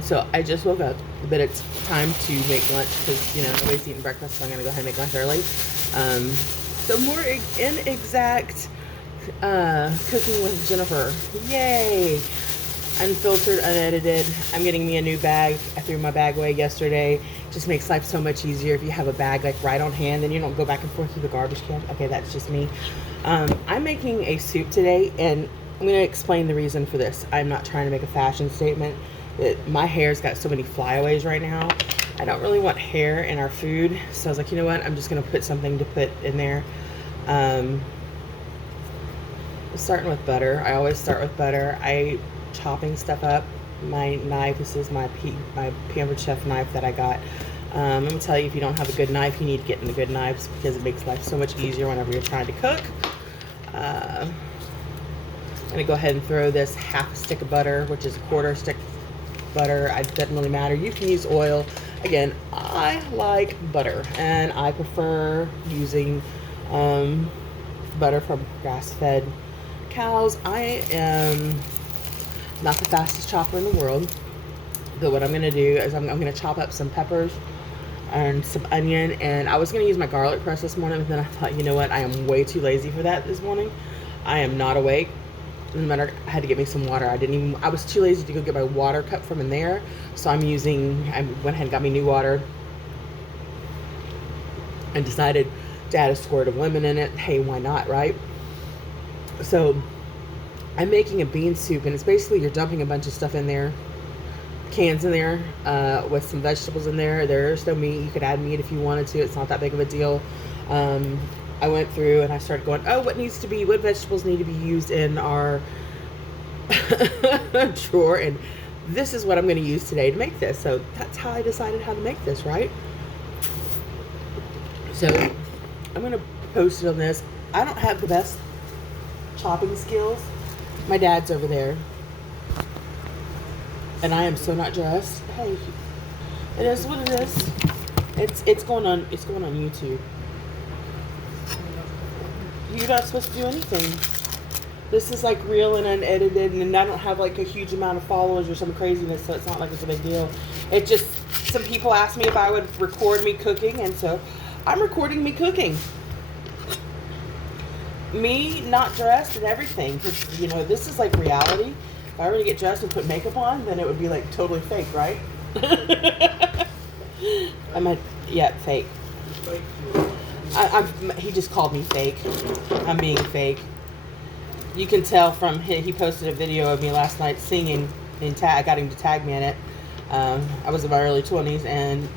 So I just woke up, but it's time to make lunch because, nobody's eating breakfast, so I'm going to go ahead and make lunch early. So more inexact cooking with Jennifer. Yay! Unfiltered, unedited. I'm getting me a new bag. I threw my bag away yesterday. Just makes life so much easier if you have a bag like right on hand and you don't go back and forth to the garbage can. Okay, that's just me. I'm making a soup today, and I'm going to explain the reason for this. I'm not trying to make a fashion statement. My hair's got so many flyaways right now. I don't really want hair in our food, so I was like, you know what? I'm just going to put something to put in there. Starting with butter. I always start with butter. Chopping stuff up. My knife, this is my Pampered Chef knife that I got. I'm going to tell you, if you don't have a good knife, you need to get into good knives because it makes life so much easier whenever you're trying to cook. I'm going to go ahead and throw this half a stick of butter, which is a quarter stick butter. It doesn't really matter. You can use oil. Again, I like butter, and I prefer using butter from grass-fed cows. I am not the fastest chopper in the world, but what I'm going to do is I'm going to chop up some peppers and some onion, and I was going to use my garlic press this morning, but then I thought, you know what, I am way too lazy for that this morning. I am not awake. Doesn't matter, I had to get me some water. I was too lazy to go get my water cup from in there, so I went ahead and got me new water and decided to add a squirt of lemon in it. Hey, why not, right? So I'm making a bean soup, and it's basically you're dumping a bunch of stuff in there, cans in there, with some vegetables in there. There's no meat. You could add meat if you wanted to. It's not that big of a deal. I went through and I started going, what vegetables need to be used in our drawer, and this is what I'm going to use today to make this. So that's how I decided how to make this, right? So I'm going to post it on this. I don't have the best chopping skills. My dad's over there, and I am so not dressed. Hey, it is what it is. It's going on YouTube. You're not supposed to do anything. This is like real and unedited, and I don't have like a huge amount of followers or some craziness, so it's not like it's a big deal. It just, some people asked me if I would record me cooking, and so I'm recording me cooking. Me not dressed and everything, because this is like reality. If I were to get dressed and put makeup on, then it would be like totally fake, right? Fake. He just called me fake. I'm being fake. You can tell from he posted a video of me last night singing, and I got him to tag me in it. I was in my early 20s, and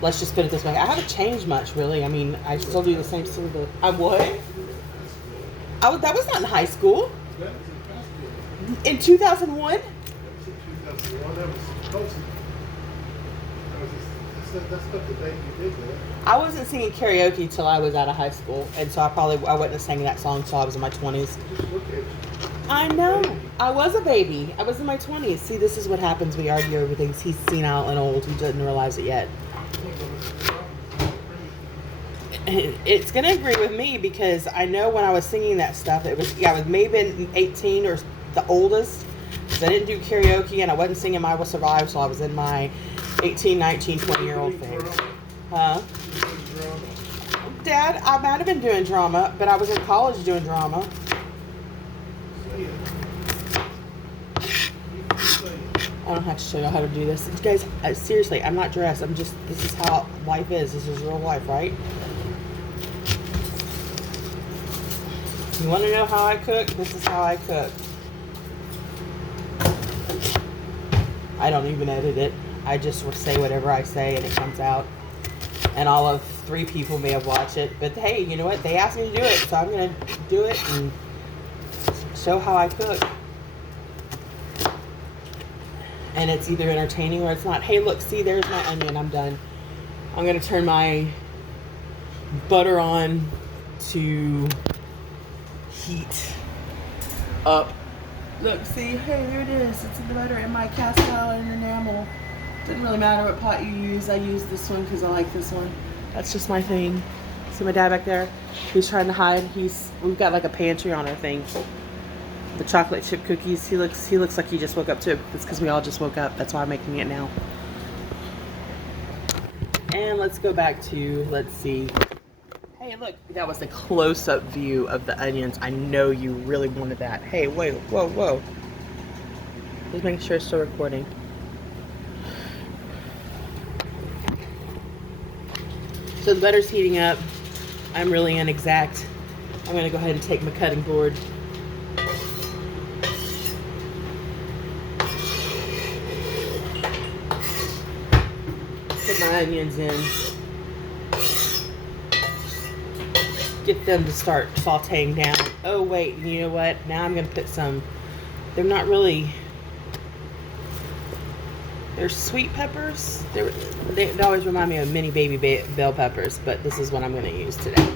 let's just put it this way: I haven't changed much, really. I mean, I still do the same sort of. I'm what? That was not in high school. In 2001. I wasn't singing karaoke till I was out of high school, and so I wouldn't have sang that song till I was in my 20s. I know. I was a baby. I was in my 20s. See, this is what happens. We argue over things. He's senile and old. He doesn't realize it yet. It's going to agree with me because I know when I was singing that stuff, I was maybe 18 or the oldest. Because I didn't do karaoke and I wasn't singing I Will Survive, so I was in my 18, 19, 20-year-old phase. Huh? Dad, I might have been doing drama, but I was in college doing drama. I don't have to show you how to do this. Guys, seriously, I'm not dressed. This is how life is. This is real life, right? You want to know how I cook? This is how I cook. I don't even edit it. I just say whatever I say and it comes out. And all of 3 people may have watched it. But hey, you know what? They asked me to do it, so I'm going to do it and show how I cook. And it's either entertaining or it's not. Hey, look, see, there's my onion. I'm done. I'm going to turn my butter on to heat up. Look, see, hey, there it is. It's in the butter in my cast iron enamel. Doesn't really matter what pot you use. I use this one because I like this one. That's just my thing. See my dad back there? He's trying to hide. We've got like a pantry on our thing. The chocolate chip cookies. He looks like he just woke up too. It's because we all just woke up. That's why I'm making it now. And let's go back to, let's see. Hey, look, that was a close-up view of the onions. I know you really wanted that. Hey, wait, whoa, whoa. Just making sure it's still recording. So the butter's heating up. I'm really inexact. I'm going to go ahead and take my cutting board. Put my onions in. Get them to start sauteing down. Oh wait, you know what? Now I'm going to put some, they're not really, they're sweet peppers. They always remind me of mini baby bell peppers, but this is what I'm going to use today.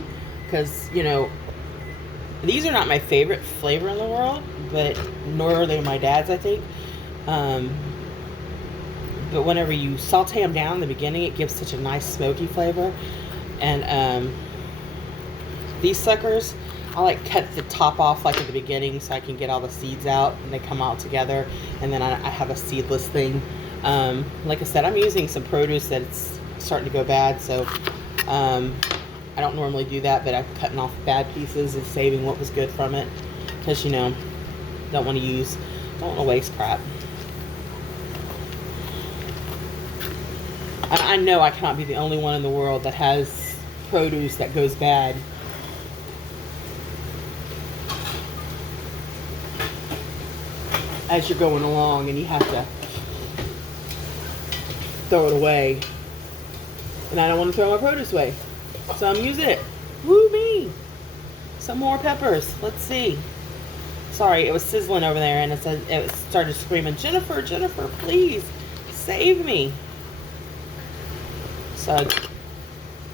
Because, you know, these are not my favorite flavor in the world, but nor are they my dad's, I think. But whenever you saute them down in the beginning, it gives such a nice smoky flavor. And these suckers, I like cut the top off like at the beginning so I can get all the seeds out and they come out together. And then I have a seedless thing. Like I said, I'm using some produce that's starting to go bad, so I don't normally do that, but I'm cutting off bad pieces and saving what was good from it. Because, you know, don't want to waste crap. I know I cannot be the only one in the world that has produce that goes bad. As you're going along and you have to throw it away. And I don't want to throw my produce away. So I'm using it. Woo me! Some more peppers. Let's see. Sorry, it was sizzling over there and it started screaming, Jennifer, Jennifer, please save me. So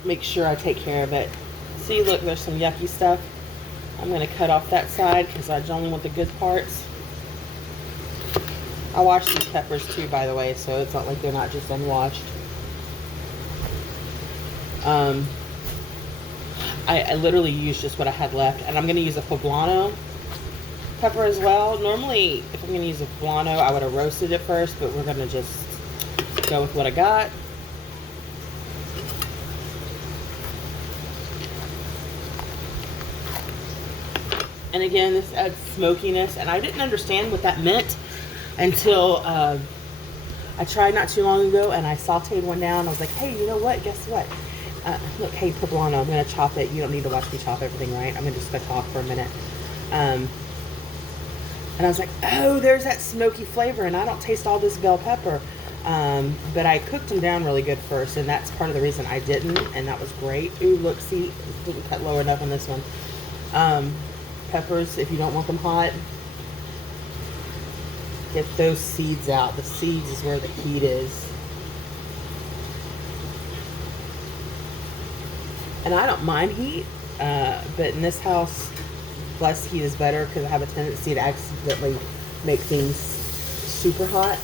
make sure I take care of it. See, look, there's some yucky stuff. I'm going to cut off that side because I only want the good parts. I washed these peppers too, by the way, so it's not like they're not just unwashed. I literally used just what I had left, and I'm going to use a poblano pepper as well. Normally, if I'm going to use a poblano, I would have roasted it first, but we're going to just go with what I got. And again, this adds smokiness, and I didn't understand what that meant until I tried not too long ago, and I sauteed one down. I was like, hey, you know what? Guess what? Look, hey, poblano, I'm going to chop it. You don't need to watch me chop everything, right? I'm going to just talk for a minute. And I was like, oh, there's that smoky flavor, and I don't taste all this bell pepper. But I cooked them down really good first, and that's part of the reason I didn't, and that was great. Ooh, look, see, didn't cut lower enough on this one. Peppers, if you don't want them hot, get those seeds out. The seeds is where the heat is. And I don't mind heat, but in this house, less heat is better because I have a tendency to accidentally make things super hot.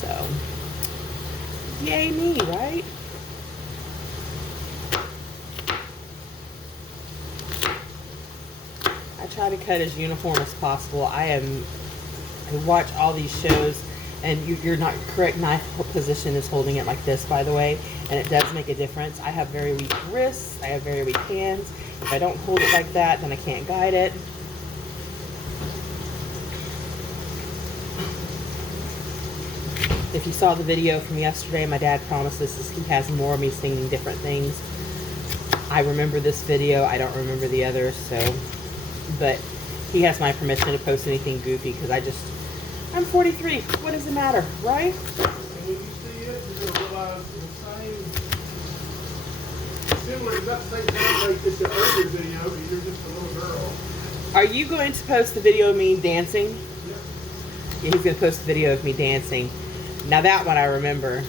So, yay me, right? I try to cut as uniform as possible. I watch all these shows, and you're not correct. Knife position is holding it like this, by the way, and it does make a difference. I have very weak wrists. I have very weak hands. If I don't hold it like that, then I can't guide it. If you saw the video from yesterday, my dad promises he has more of me singing different things. I remember this video. I don't remember the others, so... But he has my permission to post anything goofy because I'm 43. What does it matter, right? And when you see it, you're going to realize the similar, it's not the same template as the earlier video, but you're just a little girl. Are you going to post the video of me dancing? Yeah. Yeah, he's going to post the video of me dancing. Now that one I remember.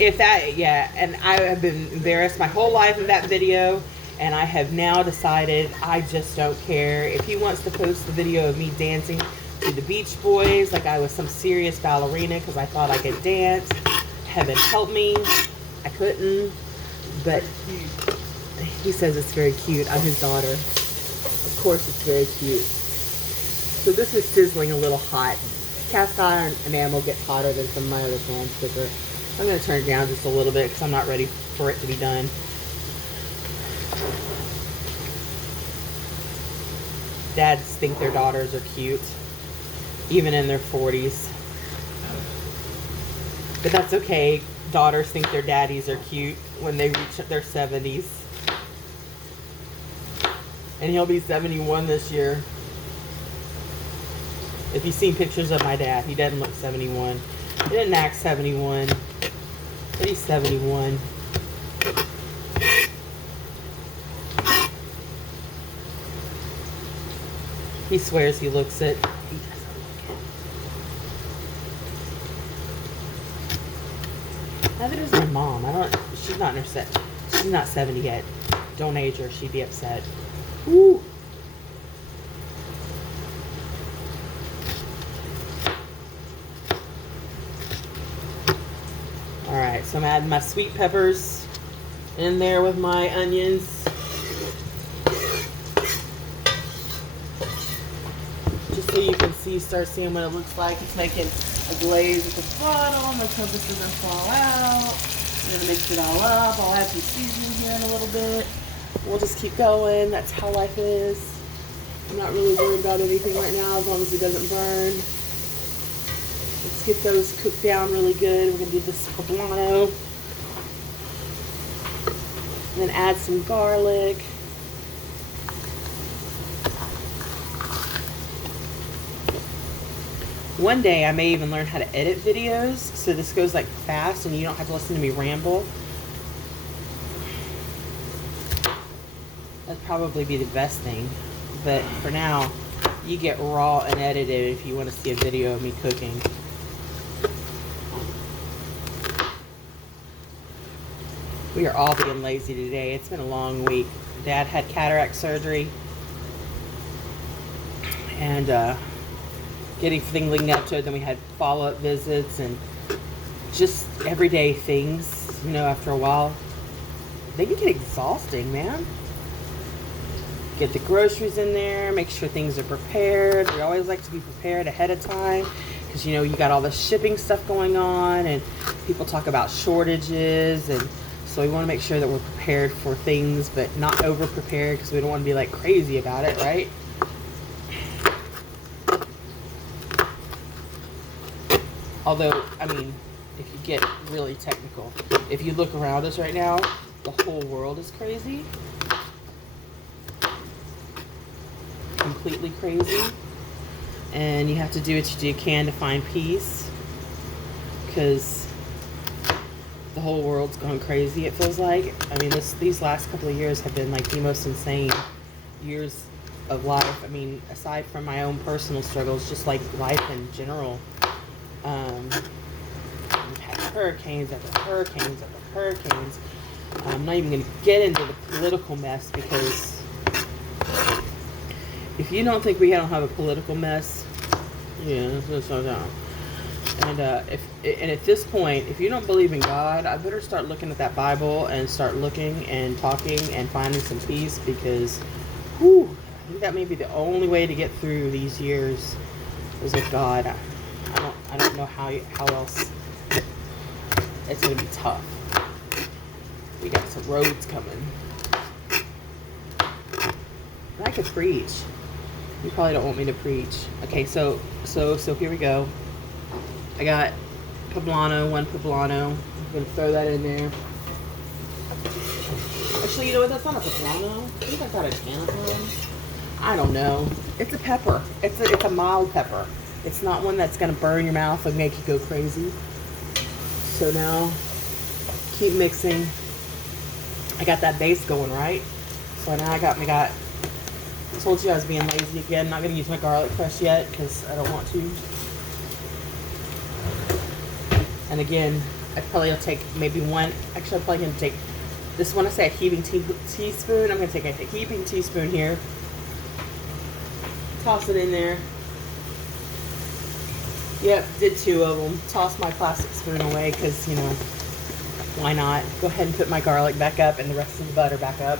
If that, yeah, and I have been embarrassed my whole life of that video. And I have now decided I just don't care. If he wants to post the video of me dancing to the Beach Boys like I was some serious ballerina because I thought I could dance, heaven help me, I couldn't. But cute. he says it's very cute. I'm his daughter. Of course it's very cute. So this is sizzling a little hot. Cast iron enamel gets hotter than some of my other pans cooker. I'm going to turn it down just a little bit because I'm not ready for it to be done. Dads think their daughters are cute, even in their 40s. But that's okay. Daughters think their daddies are cute when they reach their 70s. And he'll be 71 this year. If you've seen pictures of my dad, he doesn't look 71. He didn't act 71. But he's 71. He swears he looks it. He doesn't look it. Neither does my mom. She's not in her set. She's not 70 yet. Don't age her. She'd be upset. Woo. Alright, so I'm adding my sweet peppers in there with my onions. Just so you can start seeing what it looks like. It's making a glaze at the bottom. Let's hope this doesn't fall out. I'm going to mix it all up. I'll add some seasoning here in a little bit. We'll just keep going. That's how life is. I'm not really worried about anything right now as long as it doesn't burn. Let's get those cooked down really good. We're going to do this poblano. And then add some garlic. One day I may even learn how to edit videos so this goes like fast and you don't have to listen to me ramble. That'd probably be the best thing. But for now, you get raw and edited if you want to see a video of me cooking. We are all being lazy today. It's been a long week. Dad had cataract surgery. And getting everything linked up to it. Then we had follow-up visits and just everyday things. You know, after a while, they can get exhausting, man. Get the groceries in there, make sure things are prepared. We always like to be prepared ahead of time because, you know, you got all the shipping stuff going on and people talk about shortages, and so we want to make sure that we're prepared for things but not over prepared because we don't want to be like crazy about it, right? Although, I mean, if you get really technical, if you look around us right now, the whole world is crazy. Completely crazy. And you have to do what you can to find peace. Because the whole world's gone crazy, it feels like. I mean, these last couple of years have been like the most insane years of life. I mean, aside from my own personal struggles, just like life in general. We've had hurricanes after hurricanes after hurricanes. I'm not even going to get into the political mess because if you don't think we don't have a political mess, yeah, that's so down. And and at this point, if you don't believe in God, I better start looking at that Bible and start looking and talking and finding some peace because, whew, I think that may be the only way to get through these years is with God. I don't know how else. It's gonna be tough. We got some roads coming. I could preach. You probably don't want me to preach. Okay, so here we go. I got poblano, one poblano. I'm gonna throw that in there. Actually, you know what? That's not a poblano. I think I got a can of one. I don't know. It's a pepper. It's a mild pepper. It's not one that's going to burn your mouth and make you go crazy. So now, keep mixing. I got that base going, right? So now I told you I was being lazy again. Not going to use my garlic crust yet because I don't want to. And again, I probably will take maybe one. Actually, I'm probably going to take this one. I say a heaping teaspoon. I'm going to take a heaping teaspoon here. Toss it in there. Yep, did two of them. Tossed my plastic spoon away because, you know, Why not? Go ahead and put my garlic back up and the rest of the butter back up.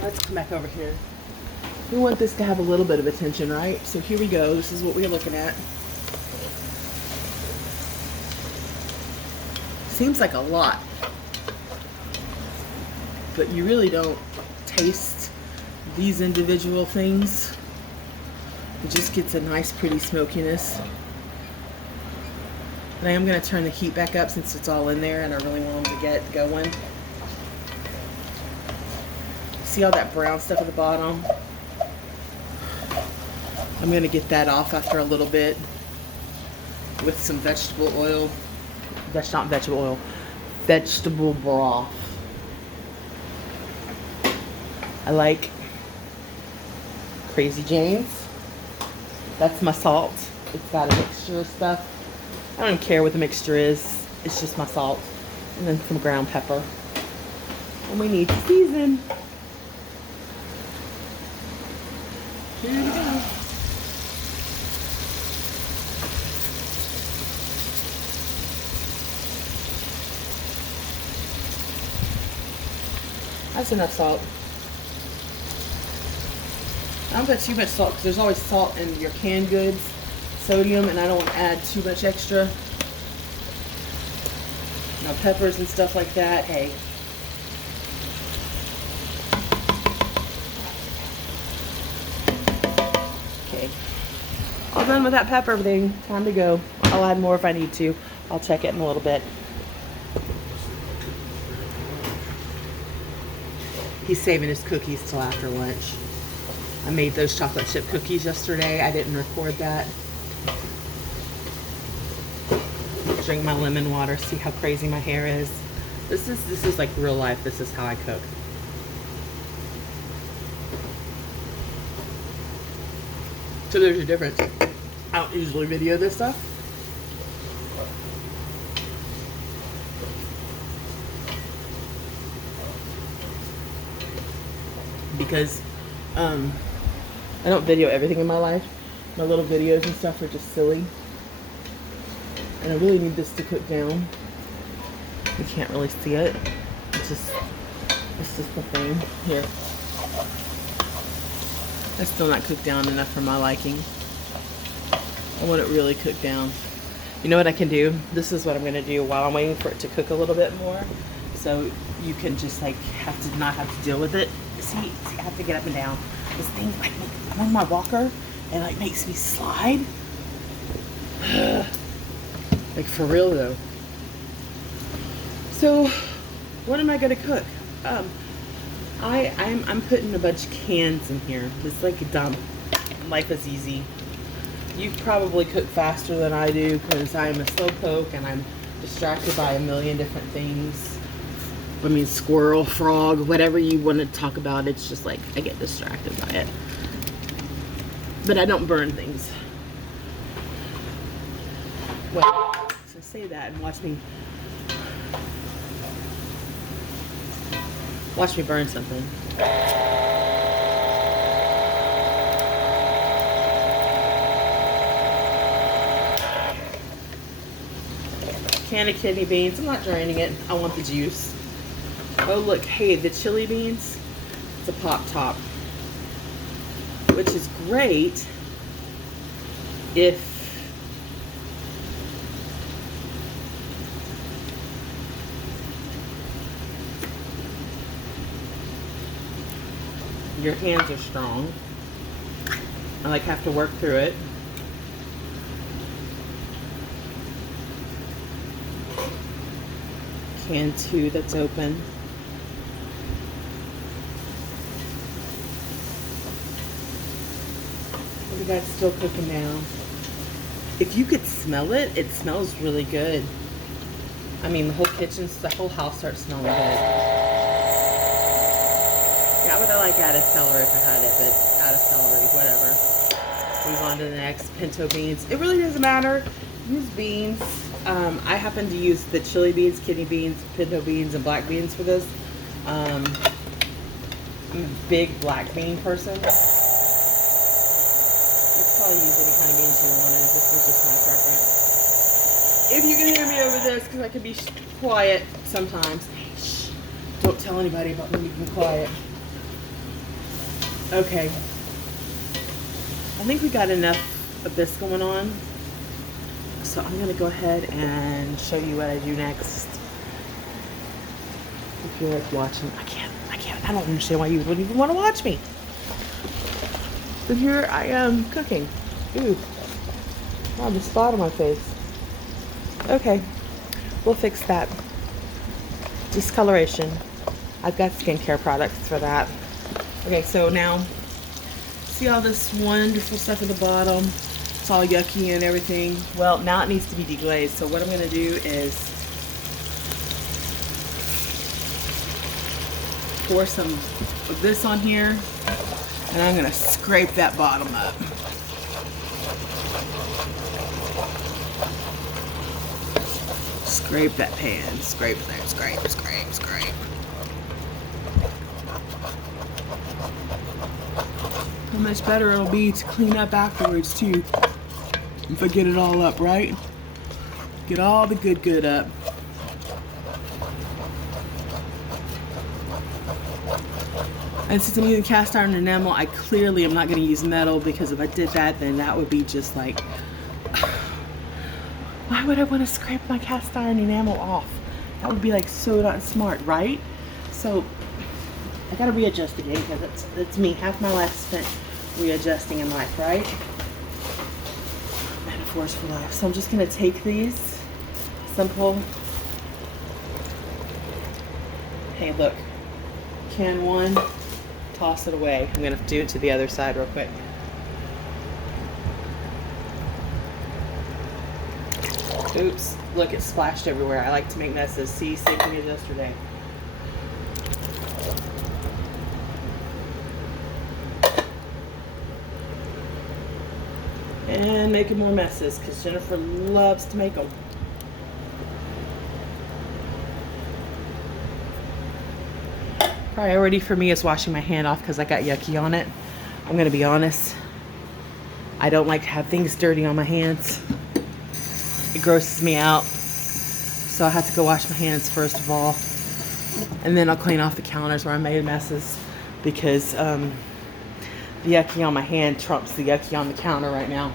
Let's come back over here. We want this to have a little bit of attention, right? So here we go. This is what we're looking at. Seems like a lot, but you really don't taste these individual things. It just gets a nice pretty smokiness. And I am going to turn the heat back up since it's all in there and I really want them to get going. See all that brown stuff at the bottom? I'm going to get that off after a little bit with some vegetable oil. That's not vegetable oil. Vegetable broth. I like Crazy Jane's. That's my salt. It's got a mixture of stuff. I don't even care what the mixture is. It's just my salt. And then some ground pepper. And we need to season. Here we go. That's enough salt. I don't put too much salt because there's always salt in your canned goods, sodium, and I don't want to add too much extra. Now peppers and stuff like that, hey. Okay. All done with that pepper thing. Time to go. I'll add more if I need to. I'll check it in a little bit. He's saving his cookies till after lunch. I made those chocolate chip cookies yesterday. I didn't record that. Drink my lemon water, see how crazy my hair is. This is like real life. This is how I cook. So there's a difference. I don't usually video this stuff. Because I don't video everything in my life. My little videos and stuff are just silly. And I really need this to cook down. You can't really see it. It's just the thing. Here. It's still not cooked down enough for my liking. I want it really cooked down. You know what I can do? This is what I'm going to do while I'm waiting for it to cook a little bit more. So you can just like not have to deal with it. See, I have to get up and down. This thing, like, I'm on my walker, and like makes me slide. Like for real though. So, what am I gonna cook? I'm putting a bunch of cans in here. It's like a dump. Life is easy. You probably cook faster than I do because I'm a slowpoke and I'm distracted by a million different things. I mean, squirrel, frog, whatever you want to talk about. It's just like I get distracted by it. But I don't burn things. Well, so say that and watch me burn something. Can of kidney beans. I'm not draining it. I want the juice. Oh look, hey, the chili beans. It's a pop top, which is great if your hands are strong. I like have to work through it. Can 2 that's open. That's still cooking now. If you could smell it, it smells really good. I mean, the whole house starts smelling good. Yeah, I would have like added celery if I had it, but out of celery, whatever. Move on to the next. Pinto beans. It really doesn't matter. Use beans. I happen to use the chili beans, kidney beans, pinto beans, and black beans for this. I'm a big black bean person. You can probably use any kind of beans you wanted. This was just my preference. If you can hear me over this, because I can be quiet sometimes. Shh. Don't tell anybody about me being quiet. Okay. I think we got enough of this going on. So I'm going to go ahead and show you what I do next. If you're like watching, I don't understand why you wouldn't even want to watch me. But here I am cooking. Ooh, I have a spot on my face. Okay, we'll fix that. Discoloration. I've got skincare products for that. Okay, so now, see all this wonderful stuff at the bottom? It's all yucky and everything. Well, now it needs to be deglazed. So what I'm going to do is pour some of this on here, and I'm going to scrape that bottom up. Scrape that pan. Scrape there. Scrape, scrape, scrape. How much better it'll be to clean up afterwards too. If I get it all up, right? Get all the good up. And since I'm using cast iron enamel, I clearly am not going to use metal, because if I did that, then that would be just like, why would I want to scrape my cast iron enamel off? That would be like so not smart, right? So I got to readjust again, because it's me. Half my life spent readjusting in life, right? Metaphors for life. So I'm just going to take these simple. Hey, look. Can one. Toss it away. I'm going to do it to the other side real quick. Oops. Look, it splashed everywhere. I like to make messes. See, same thing as yesterday. And making more messes, because Jennifer loves to make them. Priority for me is washing my hand off, because I got yucky on it. I'm going to be honest. I don't like to have things dirty on my hands. It grosses me out. So I have to go wash my hands first of all. And then I'll clean off the counters where I made messes, because the yucky on my hand trumps the yucky on the counter right now.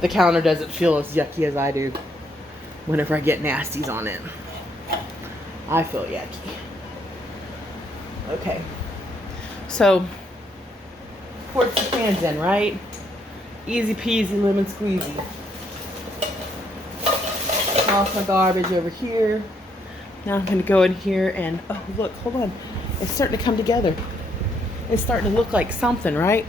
The counter doesn't feel as yucky as I do whenever I get nasties on it. I feel yucky. Okay. So, pour some cans in, right? Easy peasy lemon squeezy. Toss my garbage over here. Now I'm going to go in here and, oh look, hold on. It's starting to come together. It's starting to look like something, right?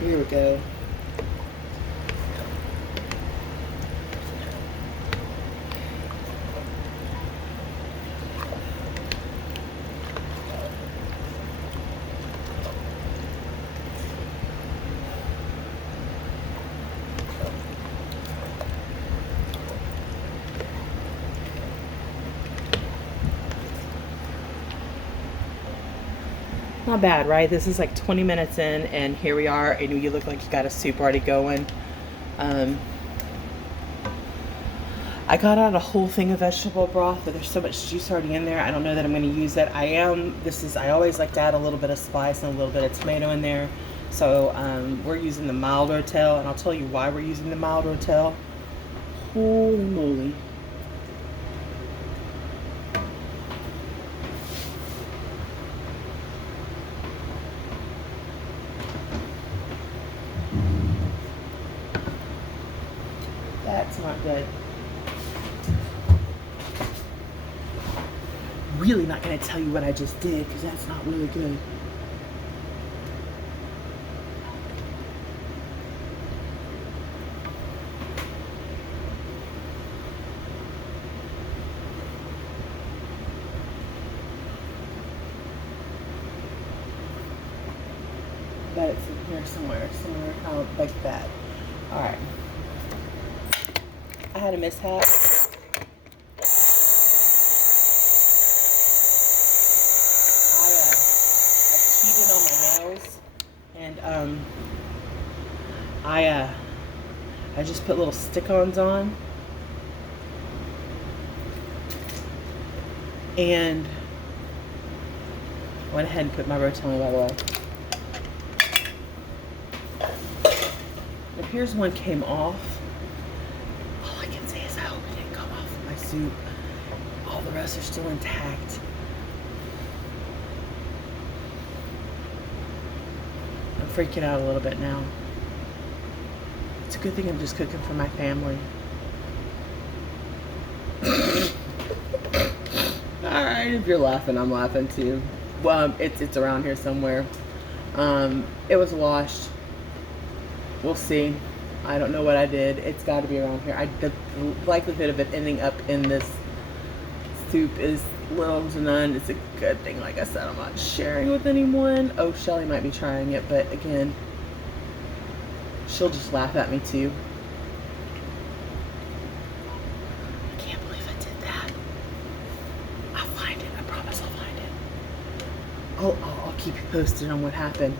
Here we go. Not bad, right? This is like 20 minutes in, and here we are, and you look like you got a soup already going. I got out a whole thing of vegetable broth, but there's so much juice already in there. I don't know that I'm going to use it. I always like to add a little bit of spice and a little bit of tomato in there. So we're using the mild Rotel, and I'll tell you why we're using the mild Rotel. Holy moly. That's not good. Really not going to tell you what I just did, because that's not really good. bet it's in here somewhere like that. All right. I had a mishap. I cheated on my nails, and I just put little stick-ons on, and went ahead and put my Rotella, by the way. And here's one came off. All I can say is I hope it didn't come off of my soup. All the rest are still intact. I'm freaking out a little bit now. It's a good thing I'm just cooking for my family. Alright, if you're laughing, I'm laughing too. Well, it's around here somewhere. It was washed. We'll see. I don't know what I did. It's got to be around here. The likelihood of it ending up in this soup is little to none. It's a good thing, like I said, I'm not sharing with anyone. Oh, Shelly might be trying it, but again, she'll just laugh at me too. I can't believe I did that. I'll find it. I promise I'll find it. I'll keep you posted on what happened.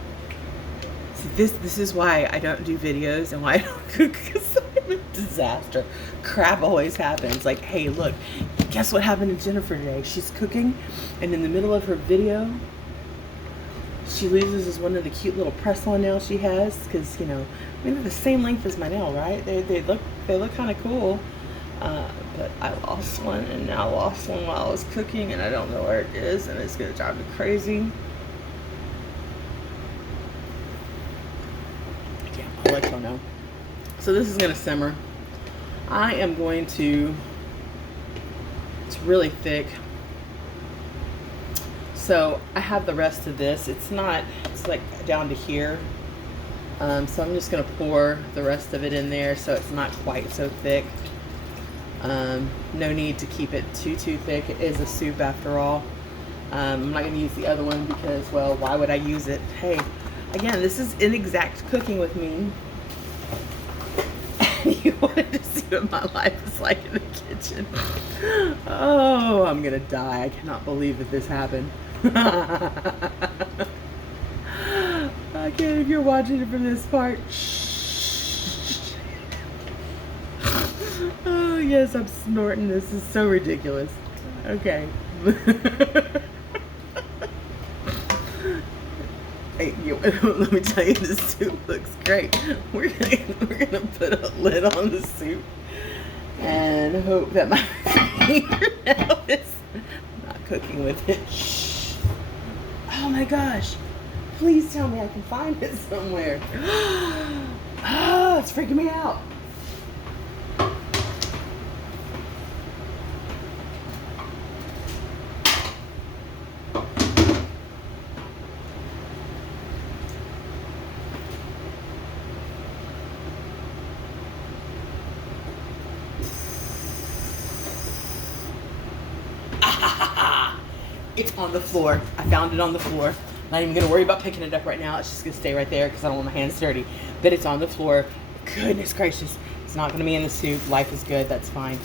See, this is why I don't do videos and why I don't cook, because I'm a disaster. Crap always happens. Like, hey, look, guess what happened to Jennifer today? She's cooking, and in the middle of her video, she loses one of the cute little press-on nails she has, because, you know, I mean, they're the same length as my nail, right? They look kind of cool. But I lost one, and now I lost one while I was cooking, and I don't know where it is, and it's gonna drive me crazy. I'll let y'all know. So this is gonna simmer. I am going to, it's really thick. So I have the rest of this. It's like down to here. So I'm just gonna pour the rest of it in there so it's not quite so thick. No need to keep it too thick. It is a soup after all. I'm not gonna use the other one because, well, why would I use it? Hey, again, this is inexact cooking with me. You wanted to see what my life is like in the kitchen. Oh, I'm gonna die. I cannot believe that this happened. Again, if you're watching it from this part, shh. Oh yes, I'm snorting. This is so ridiculous. Okay. Hey, let me tell you, this soup looks great. We're gonna put a lid on the soup and hope that my fingernail is not cooking with it. Shh. Oh my gosh! Please tell me I can find it somewhere. Oh, it's freaking me out. It's on the floor. I found it on the floor. Not even gonna worry about picking it up right now. It's just gonna stay right there because I don't want my hands dirty. But it's on the floor. Goodness gracious. It's not gonna be in the soup. Life is good. That's fine.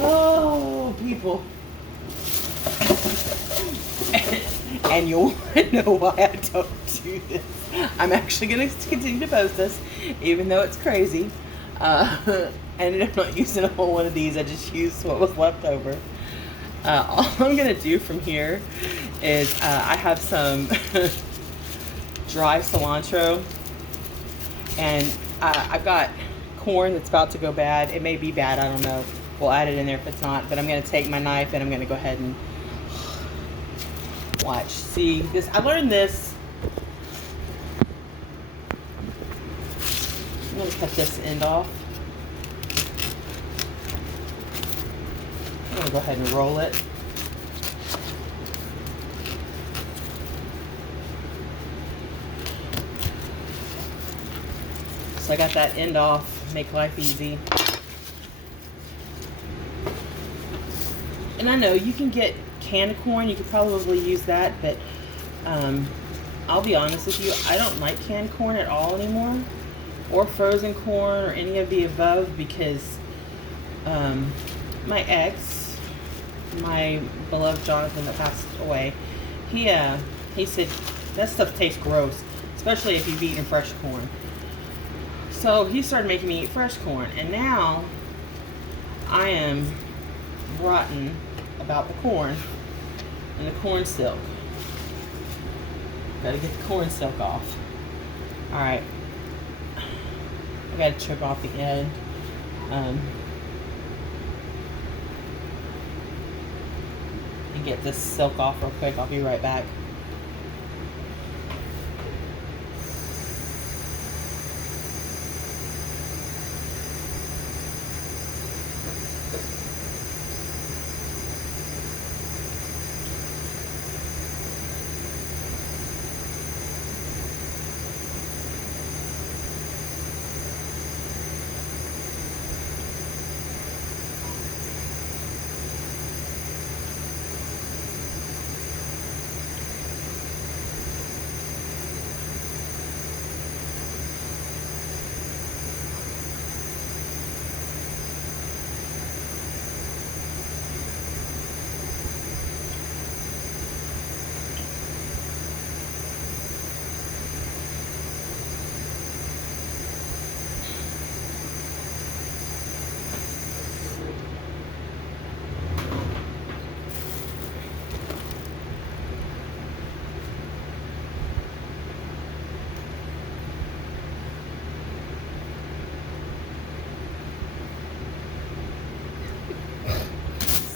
Oh, people. And you'll know why I don't do this. I'm actually gonna continue to post this, even though it's crazy. I ended up not using a whole one of these. I just used what was left over. All I'm gonna do from here is I have some dry cilantro, and I've got corn that's about to go bad. It may be bad, I don't know. We'll add it in there if it's not, but I'm gonna take my knife and I'm gonna go ahead and watch. See this, I learned this. I'm gonna cut this end off. I'm gonna go ahead and roll it. So I got that end off, make life easy. And I know you can get canned corn, you could probably use that, but I'll be honest with you, I don't like canned corn at all anymore, or frozen corn, or any of the above, because my ex, my beloved Jonathan that passed away, he said that stuff tastes gross, especially if you've eaten fresh corn. So he started making me eat fresh corn, and now I am rotten about the corn and the corn silk. Gotta get the corn silk off. Alright. I gotta chip off the end. And get this silk off real quick. I'll be right back.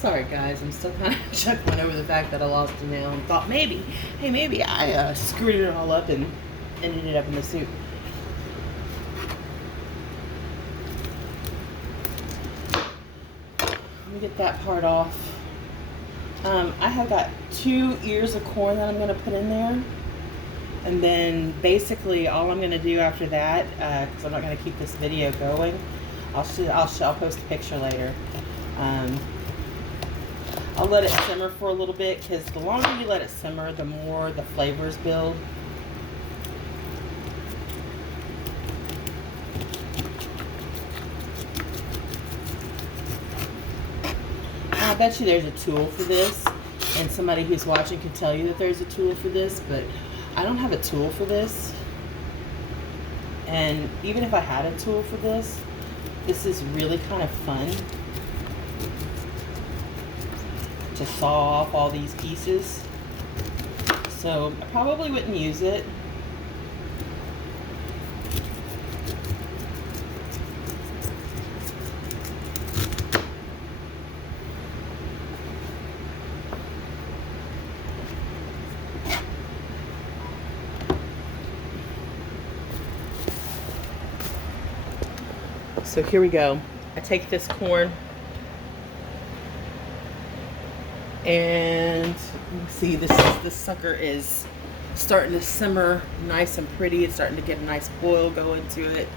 Sorry guys, I'm still kind of chuckling over the fact that I lost a nail and thought maybe I screwed it all up and ended it up in the soup. Let me get that part off. I have got 2 ears of corn that I'm going to put in there. And then basically all I'm going to do after that, because I'm not going to keep this video going, I'll post a picture later. I'll let it simmer for a little bit, because the longer you let it simmer, the more the flavors build. I bet you there's a tool for this, and somebody who's watching can tell you that there's a tool for this, but I don't have a tool for this. And even if I had a tool for this, this is really kind of fun to saw off all these pieces. So I probably wouldn't use it. So here we go. I take this corn and you see this sucker is starting to simmer nice and pretty. It's starting to get a nice boil going to it.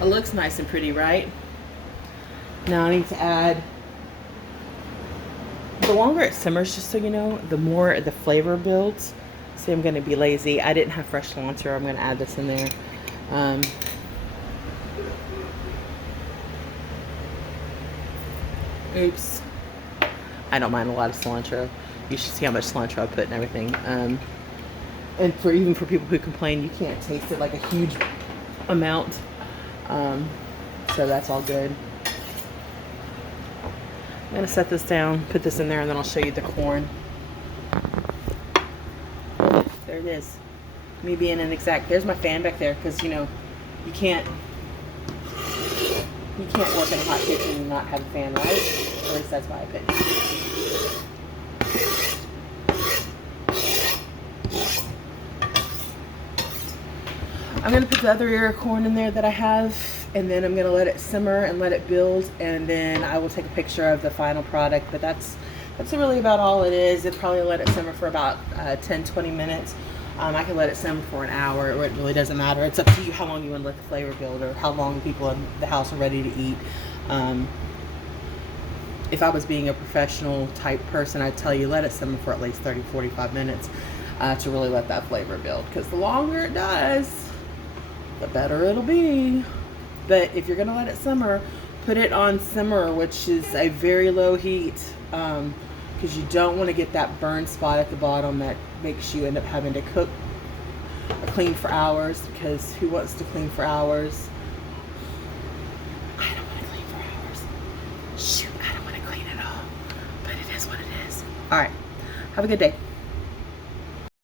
It looks nice and pretty, right? Now I need to add, the longer it simmers, just so you know, the more the flavor builds. See, I'm going to be lazy. I didn't have fresh cilantro. I'm going to add this in there. Oops. I don't mind a lot of cilantro. You should see how much cilantro I put and everything. And even for people who complain you can't taste it, like a huge amount. So that's all good. I'm going to set this down, put this in there, and then I'll show you the corn. There it is. Me being an exact. There's my fan back there, because, you know, you can't work in a hot kitchen and not have a fan, right? Or at least that's my opinion. I'm going to put the other ear of corn in there that I have, and then I'm going to let it simmer and let it build, and then I will take a picture of the final product. But that's really about all it is. It'll probably let it simmer for about 10-20 minutes. I can let it simmer for an hour. It really doesn't matter. It's up to you how long you want to let the flavor build, or how long people in the house are ready to eat. if I was being a professional type person, I'd tell you let it simmer for at least 30-45 minutes to really let that flavor build, because the longer it does, the better it'll be. But if you're gonna let it simmer, put it on simmer, which is a very low heat, because you don't want to get that burn spot at the bottom that makes you end up having to cook or clean for hours, because who wants to clean for hours? I don't want to clean for hours. Shoot, I don't want to clean at all. But it is what it is. All right. Have a good day.